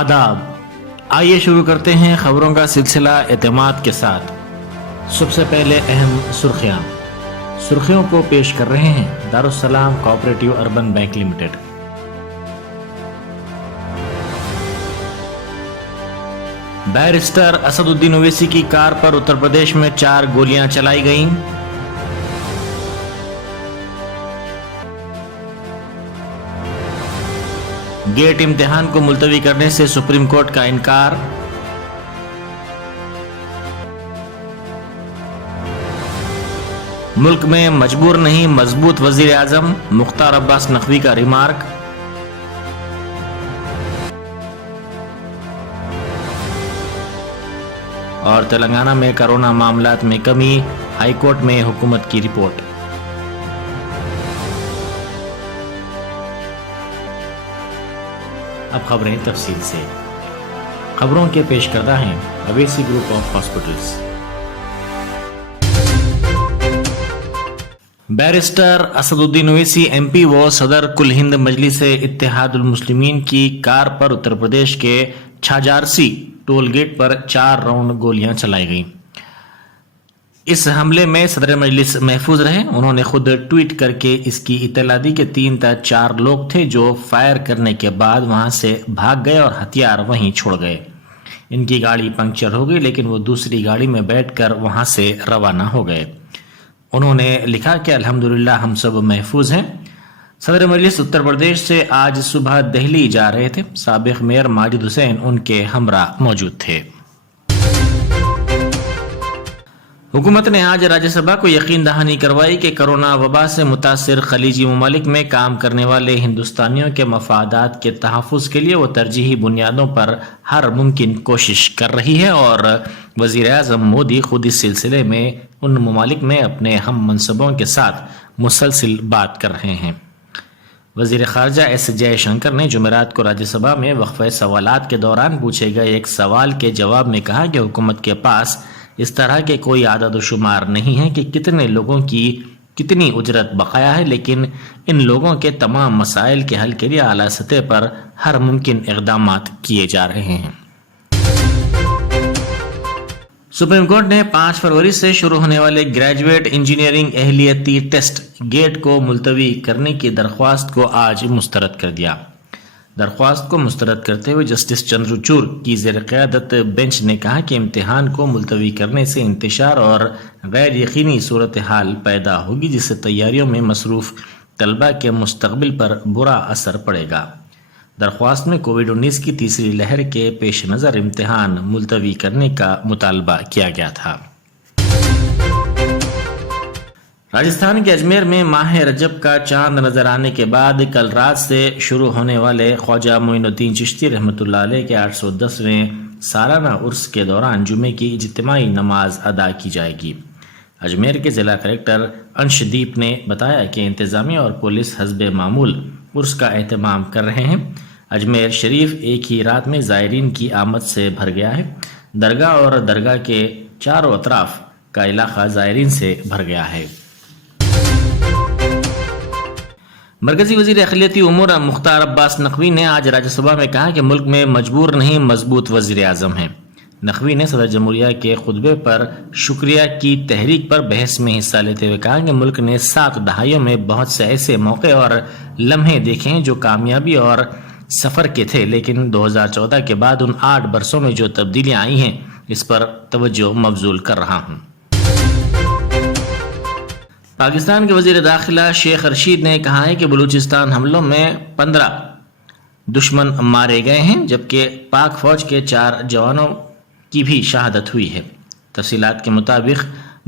आदाब। आइए शुरू करते हैं खबरों का सिलसिला एतमाद के साथ। सबसे पहले अहम सुर्खियों को पेश कर रहे हैं Darussalam cooperative urban bank limited. Barrister Asaduddin Owaisi की कार पर उत्तर प्रदेश में 4 गोलियां चलाई गईं। गेट इम्तिहान को मुलतवी करने से सुप्रीम कोर्ट का इनकार। मुल्क में मजबूर नहीं मजबूत वजीर आजम, मुख्तार अब्बास नकवी का रिमार्क। और तेलंगाना में कोरोना मामलात में कमी, हाईकोर्ट में हुकूमत की रिपोर्ट। अब खबरें तफसील से। खबरों के पेश करता हैं Owaisi group of hospitals. Barrister Asaduddin Owaisi MP व सदर कुल हिंद मजलिस इत्तेहादुल मुस्लिमीन की कार पर उत्तर प्रदेश के छाजारसी टोल गेट पर 4 राउंड गोलियां चलाई गईं। इस हमले में सदर मजलिस महफूज रहे। उन्होंने खुद ट्वीट करके इसकी इत्तला दी कि 3 या 4 लोग थे जो फायर करने के बाद वहां से भाग गए और हथियार वहीं छोड़ गए। इनकी गाड़ी पंक्चर हो गई, लेकिन वो दूसरी गाड़ी में बैठकर वहां से रवाना हो गए। उन्होंने लिखा कि अल्हम्दुलिल्लाह हम सब महफूज हैं। सदर मजलिस उत्तर प्रदेश से आज सुबह दिल्ली जा रहे थे। साबिक मेयर माजिद हुसैन उनके हमरा मौजूद थे। हुकूमत ने आज राज्यसभा को यकीन दहानी करवाई कि कोरोना वबा से मुतासिर खलीजी ममालिक में काम करने वाले हिंदुस्तानियों के मफादात के तहफ़्फ़ुज़ के लिए वो तरजीही बुनियादों पर हर मुमकिन कोशिश कर रही है और वज़ीर आज़म मोदी खुद इस सिलसिले में उन ममालिक में अपने हम मनसबों के साथ मुसलसिल बात कर रहे हैं। वज़ीर ख़ारजा एस जयशंकर ने जुमेरात को राज्यसभा में वक़फ़े सवालात के दौरान पूछे गए एक सवाल के जवाब में कहा कि हुकूमत के पास इस तरह के कोई आदद व शुमार नहीं है कि कितने लोगों की कितनी उजरत बकाया है, लेकिन इन लोगों के तमाम मसाइल के हल के लिए आला सतह पर हर मुमकिन इक़दामात किए जा रहे हैं। सुप्रीम कोर्ट ने 5 फरवरी से शुरू होने वाले ग्रेजुएट इंजीनियरिंग अहलियती टेस्ट गेट को मुलतवी करने की दरख्वास्त को आज मुस्तरद कर दिया। दरख्वास्त को मुस्तरद करते हुए जस्टिस चंद्रचूड़ की ज़ेर क़यादत बेंच ने कहा कि इम्तिहान को मुलतवी करने से इंतशार और गैर यकीनी सूरत हाल पैदा होगी, जिससे तैयारियों में मसरूफ़ तलबा के मुस्तक़बिल पर बुरा असर पड़ेगा। दरख्वास्त में कोविड-19 की तीसरी लहर के पेश नज़र इम्तिहान मुलतवी करने का मुतालबा किया गया था। राजस्थान के अजमेर में माह रजब का चांद नजर आने के बाद कल रात से शुरू होने वाले ख्वाजा मोइनुद्दीन चिश्ती रहमतुल्लाह अलैह के 810वें सालाना उर्स के दौरान जुमे की इज्तिमाई नमाज अदा की जाएगी। अजमेर के ज़िला कलेक्टर अंशदीप ने बताया कि इंतज़ामिया और पुलिस हस्बे मामूल उर्स का एहतमाम कर रहे हैं। अजमेर शरीफ एक ही रात में ज़ायरीन की आमद से भर गया है। दरगाह और दरगाह के चारों अतराफ का इलाका ज़ायरीन से भर गया है। मरकजी वजीर अक़लियती उमूर मुख्तार अब्बास नकवी ने आज राज्यसभा में कहा कि मुल्क में मजबूर नहीं मजबूत वजीर आज़म हैं। नकवी ने सदर जमहूरिया के खुतबे पर शुक्रिया की तहरीक पर बहस में हिस्सा लेते हुए कहा कि मुल्क ने 7 दहाइयों में बहुत से ऐसे मौके और लम्हे देखे हैं जो कामयाबी और सफ़र के थे, लेकिन 2014 के बाद उन 8 बरसों में जो तब्दीलियाँ आई हैं इस पर तवज्जो मबजूल कर रहा हूँ। पाकिस्तान के वज़ीर दाखिला शेख रशीद ने कहा है कि बलूचिस्तान हमलों में 15 दुश्मन मारे गए हैं, जबकि पाक फौज के 4 जवानों की भी शहादत हुई है। तफसीलात के मुताबिक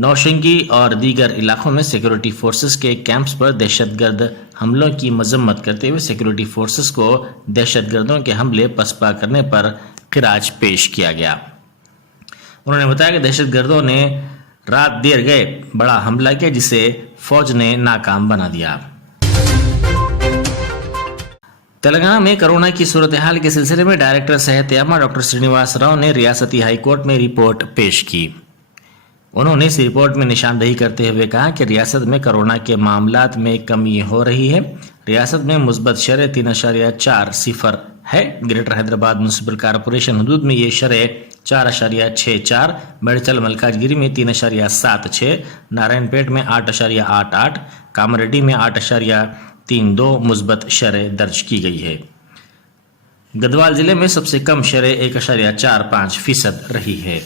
नौशंगी और दीगर इलाकों में सिक्योरिटी फोर्सेस के कैंप्स पर दहशतगर्द हमलों की मजम्मत करते हुए सिक्योरिटी फोर्सेस को दहशतगर्दों के हमले पसपा करने पर खिराज पेश किया गया। उन्होंने बताया कि दहशतगर्दों ने रात देर गए बड़ा हमला किया, जिसे फौज ने नाकाम बना दिया। तेलंगाना में कोरोना की सूरत हाल के सिलसिले में डायरेक्टर सेहत आमा डॉक्टर श्रीनिवास राव ने रियासती हाई कोर्ट में रिपोर्ट पेश की। उन्होंने इस रिपोर्ट में निशानदेही करते हुए कहा कि रियासत में कोरोना के मामलात में कमी हो रही है। रियासत में मुस्बत शरह 3.40 ہے۔ گریٹر حیدرآباد میونسپل کارپوریشن حدود میں یہ شرح 4.64، میڈچل ملکاج گیری میں 3.76، نارائن پیٹ میں 8.88، کاماریڈی میں 8.32 مثبت شرح درج کی گئی ہے۔ گدوال ضلع میں سب سے کم شرح 1.45% رہی ہے۔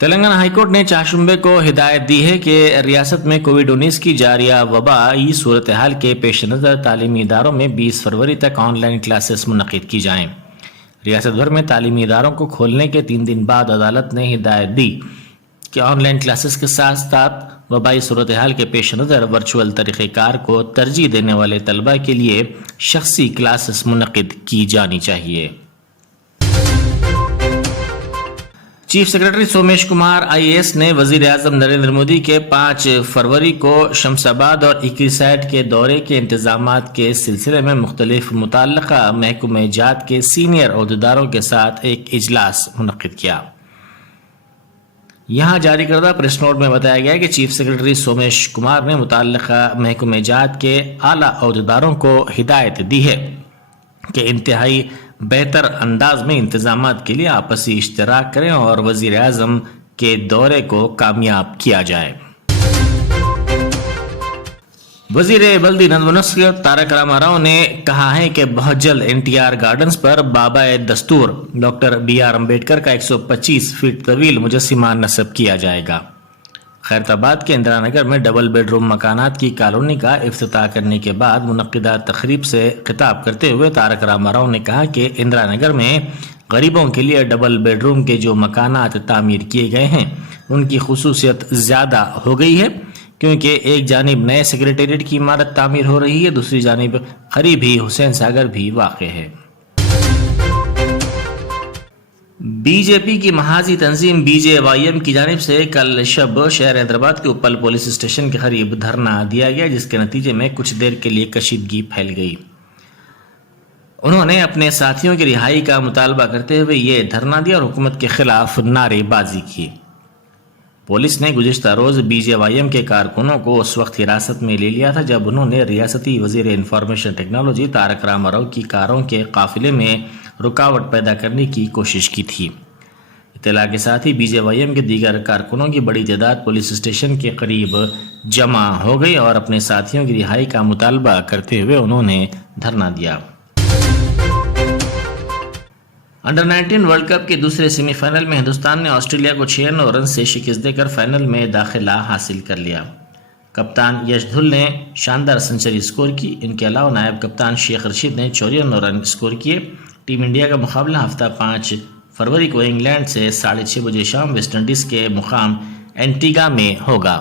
تلنگانہ ہائی کورٹ نے چہارشنبے کو ہدایت دی ہے کہ ریاست میں کووڈ-19 کی جاریہ وبائی صورتحال کے پیش نظر تعلیمی اداروں میں 20 فروری تک آن لائن کلاسز منعقد کی جائیں۔ ریاست بھر میں تعلیمی اداروں کو کھولنے کے 3 دن بعد عدالت نے ہدایت دی کہ آن لائن کلاسز کے ساتھ ساتھ وبائی صورتحال کے پیش نظر ورچوئل طریقہ کار کو ترجیح دینے والے طلباء کے لیے شخصی کلاسز منعقد کی جانی چاہیے۔ Chief secretary Somesh Kumar IAS نے وزیر اعظم نریندر مودی کے 5 فروری کو شمس آباد اور ایکریسائٹ کے دورے کے انتظامات کے سلسلے میں مختلف متعلقہ محکمہ جات کے سینئر عہدیداروں کے ساتھ ایک اجلاس منعقد کیا۔ یہاں جاری کردہ پریس نوٹ میں بتایا گیا کہ چیف سیکرٹری سومیش کمار نے متعلقہ محکمہ جات کے اعلیٰ عہدیداروں کو ہدایت دی ہے کہ انتہائی بہتر انداز میں انتظامات کے لیے آپسی اشتراک کریں اور وزیر اعظم کے دورے کو کامیاب کیا جائے۔ وزیر بلدی نظم و نسق تارک راما راؤ نے کہا ہے کہ بہت جلد NTR گارڈنز پر بابا دستور ڈاکٹر BR امبیڈکر کا 125 فٹ طویل مجسمہ نصب کیا جائے گا۔ خیرآباد کے اندرا نگر میں ڈبل بیڈ روم مکانات کی کالونی کا افتتاح کرنے کے بعد منعقدہ تقریب سے خطاب کرتے ہوئے تارک راما راؤ نے کہا کہ اندرا نگر میں غریبوں کے لیے ڈبل بیڈ روم کے جو مکانات تعمیر کیے گئے ہیں ان کی خصوصیت زیادہ ہو گئی ہے، کیونکہ ایک جانب نئے سیکریٹریٹ کی عمارت تعمیر ہو رہی ہے، دوسری جانب قریب ہی حسین ساگر بھی واقع ہے۔ BJP کی محاذی تنظیم BJYM کی جانب سے کل شب شہر حیدرآباد کے اپل پولیس اسٹیشن کے قریب دھرنا دیا گیا، جس کے نتیجے میں کچھ دیر کے لیے کشیدگی پھیل گئی۔ انہوں نے اپنے ساتھیوں کی رہائی کا مطالبہ کرتے ہوئے یہ دھرنا دیا اور حکومت کے خلاف نعرے بازی کی۔ پولیس نے گزشتہ روز BJYM کے کارکنوں کو اس وقت حراست میں لے لیا تھا جب انہوں نے ریاستی وزیر انفارمیشن ٹیکنالوجی تارک راما راؤ کی کاروں کے قافلے میں رکاوٹ پیدا کرنے کی کوشش کی تھی۔ اطلاع کے ساتھ ہی BJYM کے دیگر کارکنوں کی بڑی تعداد پولیس اسٹیشن کے قریب جمع ہو گئی اور اپنے ساتھیوں کی رہائی کا مطالبہ کرتے ہوئے انہوں نے دھرنا دیا۔ انڈر 19 ورلڈ کپ کے دوسرے سیمی فائنل میں ہندوستان نے آسٹریلیا کو 96 رن سے شکست دے کر فائنل میں داخلہ حاصل کر لیا۔ کپتان یش دھول نے شاندار سنچری سکور کی۔ ان کے علاوہ نائب کپتان شیخ رشید نے 54 رن سکور کیے۔ ٹیم انڈیا کا مقابلہ ہفتہ 5 فروری کو انگلینڈ سے 6:30 بجے شام ویسٹ انڈیز کے مقام اینٹیگا میں ہوگا۔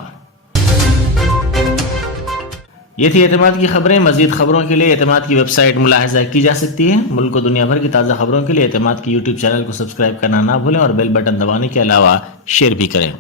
یہ تھی اعتماد کی خبریں۔ مزید خبروں کے لیے اعتماد کی ویب سائٹ ملاحظہ کی جا سکتی ہے۔ ملک و دنیا بھر کی تازہ خبروں کے لیے اعتماد کی YouTube چینل کو سبسکرائب کرنا نہ بھولیں اور بیل بٹن دبانے کے علاوہ شیئر بھی کریں۔